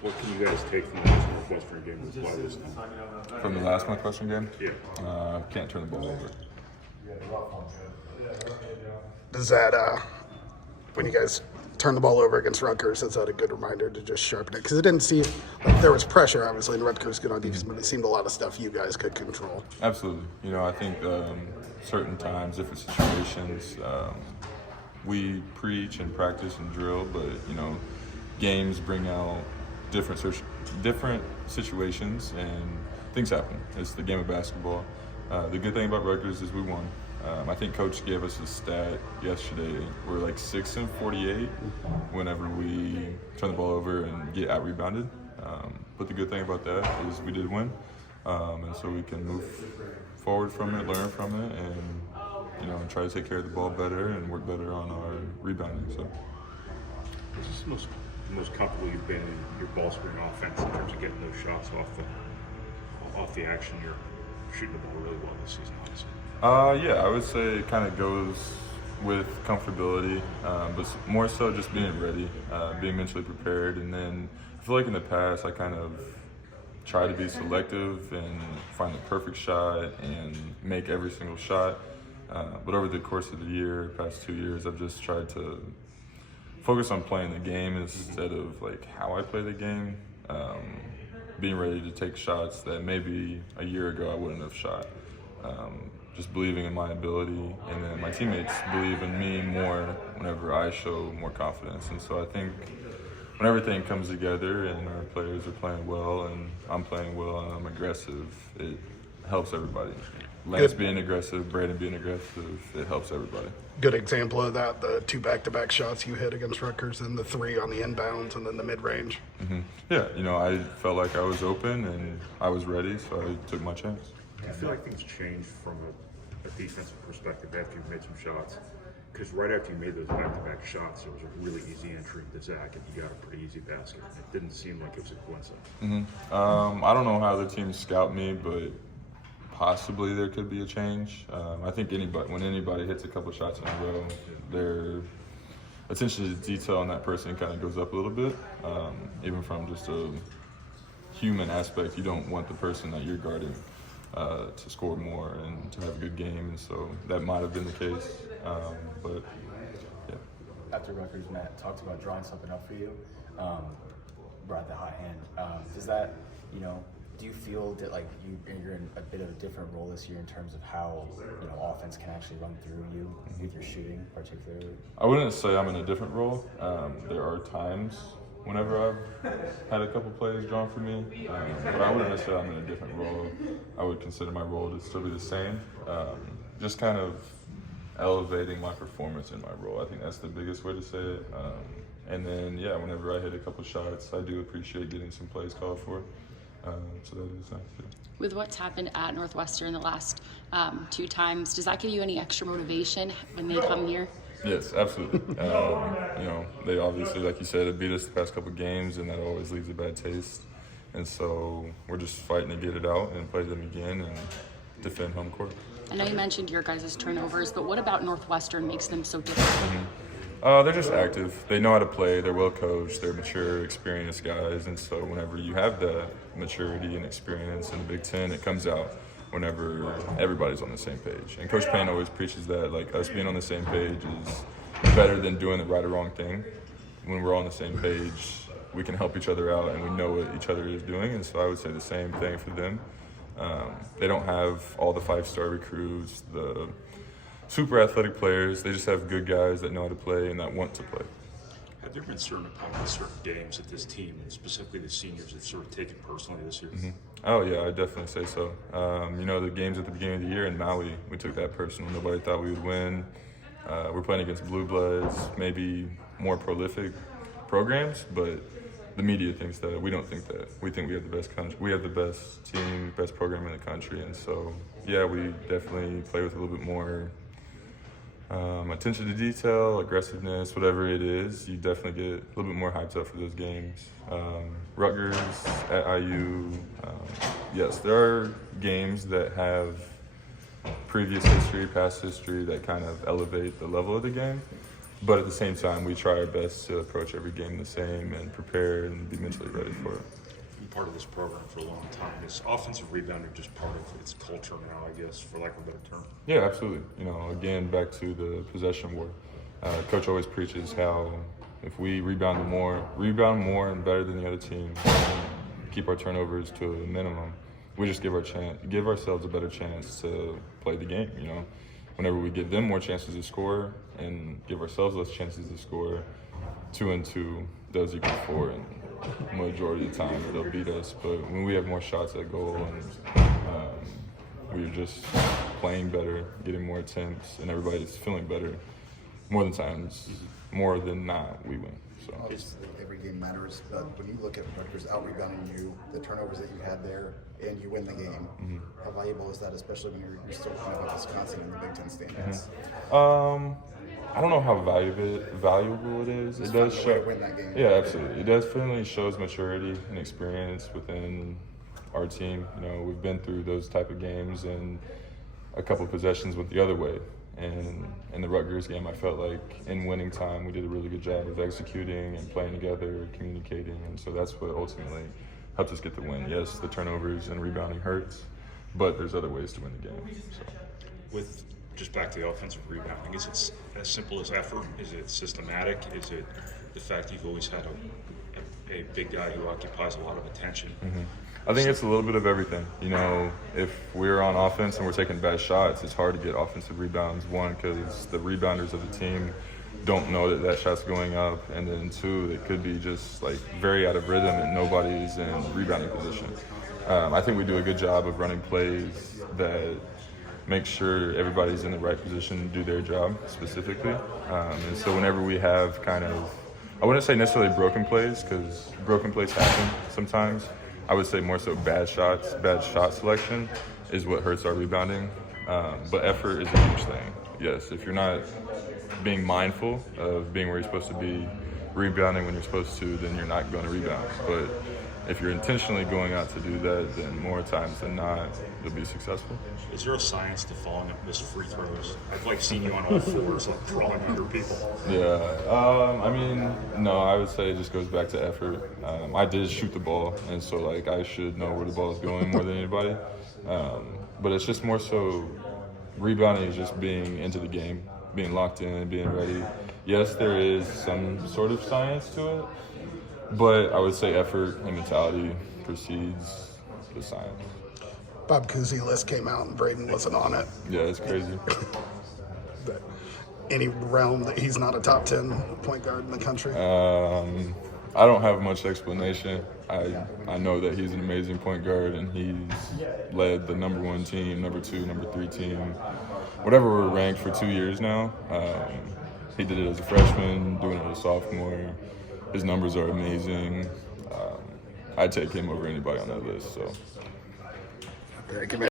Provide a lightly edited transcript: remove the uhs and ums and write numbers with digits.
what can you guys take from the last Northwestern game and apply this time? From the last Northwestern game? Yeah. Can't turn the ball over. Does that, when you guys turn the ball over against Rutgers, is that a good reminder to just sharpen it? Because it didn't seem like there was pressure, obviously, and Rutgers good on defense, but it seemed a lot of stuff you guys could control. Absolutely. You know, I think certain times, different situations, we preach and practice and drill, but, you know, games bring out different situations and things happen. It's the game of basketball. The good thing about Rutgers is we won. I think Coach gave us a stat yesterday. We're like 6 and 48 whenever we turn the ball over and get out rebounded. But the good thing about that is we did win, and so we can move forward from it, learn from it, and try to take care of the ball better and work better on our rebounding. So, This is the most comfortable you've been in your ball screen offense in terms of getting those shots off the action. You're shooting the ball really well this season, obviously. Yeah, I would say it kind of goes with comfortability, but more so just being ready, being mentally prepared. And then I feel like in the past I kind of try to be selective and find the perfect shot and make every single shot. But over the course of the year, past 2 years, I've just tried to focus on playing the game instead of like how I play the game. Being ready to take shots that maybe a year ago I wouldn't have shot. Just believing in my ability, and then my teammates believe in me more whenever I show more confidence. And so I think when everything comes together and our players are playing well and I'm playing well and I'm aggressive, it helps everybody. Lance being aggressive, Braden being aggressive, it helps everybody. Good example of that, the 2 back-to-back shots you hit against Rutgers and the 3 on the inbounds and then the mid-range. Mm-hmm. Yeah, I felt like I was open and I was ready, so I took my chance. Do you feel like things changed from a defensive perspective after you made some shots? Because right after you made those back-to-back shots, there was a really easy entry to Zach, and you got a pretty easy basket. It didn't seem like it was a coincidence. Mm-hmm. I don't know how the team scout me, but possibly there could be a change. I think when anybody hits a couple shots in a row, their attention to detail on that person kind of goes up a little bit. Even from just a human aspect, you don't want the person that you're guarding to score more and to have a good game, and so that might have been the case. But yeah. After Rutgers, Matt talked about drawing something up for you, brought the hot hand. Does that, do you feel that like you're in a bit of a different role this year in terms of how offense can actually run through you with your shooting, particularly? I wouldn't say I'm in a different role. There are times whenever I've had a couple plays drawn for me, but I wouldn't say I'm in a different role. I would consider my role to still be the same. Just kind of elevating my performance in my role. I think that's the biggest way to say it. And then, yeah, whenever I hit a couple shots, I do appreciate getting some plays called for. So that is nice too. With what's happened at Northwestern the last 2 times, does that give you any extra motivation when they come here? Yes, absolutely. They obviously, like you said, have beat us the past couple games, and that always leaves a bad taste. And so we're just fighting to get it out and play them again and defend home court. I know you mentioned your guys' turnovers, but what about Northwestern makes them so different? They're just active. They know how to play. They're well coached. They're mature, experienced guys. And so whenever you have that maturity and experience in the Big Ten, it comes out whenever everybody's on the same page. And Coach Payne always preaches that, like, us being on the same page is better than doing the right or wrong thing. When we're on the same page, we can help each other out and we know what each other is doing. And so I would say the same thing for them. They don't have all the 5-star recruits, the super athletic players. They just have good guys that know how to play and that want to play. Have there been certain opponents, certain games that this team, and specifically the seniors, have sort of taken personally this year? Mm-hmm. Oh, yeah, I definitely say so. The games at the beginning of the year in Maui, we took that personal. Nobody thought we would win. We're playing against Blue Bloods, maybe more prolific programs, but the media thinks that. We don't think that. We think we have the best country. We have the best team, best program in the country, and so, yeah, we definitely play with a little bit more attention to detail, aggressiveness, whatever it is. You definitely get a little bit more hyped up for those games. Rutgers, at IU, yes, there are games that have previous history, past history that kind of elevate the level of the game. But at the same time, we try our best to approach every game the same and prepare and be mentally ready for it. Been part of this program for a long time. Is offensive rebounding just part of its culture now, I guess, for lack of a better term? Yeah, absolutely. Again, back to the possession war. Coach always preaches how if we rebound more and better than the other team, and keep our turnovers to a minimum, we just give ourselves a better chance to play the game. Whenever we give them more chances to score and give ourselves less chances to score, 2 and 2 does equal 4, and majority of the time they'll beat us. But when we have more shots at goal and we're just playing better, getting more attempts, and everybody's feeling better, more than not, we win. So obviously, every game matters, but when you look at Rutgers out-rebounding you, the turnovers that you had there, and you win the game, how valuable is that, especially when you're still kind of at Wisconsin in the Big Ten standings? I don't know how valuable it is. It does show. To win that game. Yeah, absolutely. It definitely shows maturity and experience within our team. We've been through those type of games, and a couple of possessions went the other way. And in the Rutgers game, I felt like in winning time, we did a really good job of executing and playing together, communicating, and so that's what ultimately helped us get the win. Yes, the turnovers and rebounding hurts, but there's other ways to win the game. So. With just back to the offensive rebounding, is it as simple as effort? Is it systematic? Is it the fact you've always had a big guy who occupies a lot of attention? I think it's a little bit of everything. If we're on offense and we're taking bad shots, it's hard to get offensive rebounds. One, because the rebounders of the team don't know that shot's going up, and then two, it could be just like very out of rhythm and nobody's in rebounding position. I think we do a good job of running plays that make sure everybody's in the right position to do their job specifically. And so whenever we have I wouldn't say necessarily broken plays, because broken plays happen sometimes. I would say more so bad shot selection is what hurts our rebounding. But effort is a huge thing. Yes, if you're not being mindful of being where you're supposed to be, rebounding when you're supposed to, then you're not going to rebound. But if you're intentionally going out to do that, then more times than not, you'll be successful. Is there a science to falling at missed free throws? I've seen you on all fours, crawling under people. Yeah. No, I would say it just goes back to effort. I did shoot the ball, and so I should know where the ball is going more than anybody. But it's just more so rebounding is just being into the game, being locked in, being ready. Yes, there is some sort of science to it, but I would say effort and mentality precedes the science. Bob Cousy list came out and Braden wasn't on it. Yeah, it's crazy. But any realm that he's not a top 10 point guard in the country? I don't have much explanation. I know that he's an amazing point guard, and he's led the number 1 team, number 2, number 3 team, whatever we're ranked for 2 years now. He did it as a freshman, doing it as a sophomore. His numbers are amazing. I'd take him over anybody on that list. So. Thank you, man.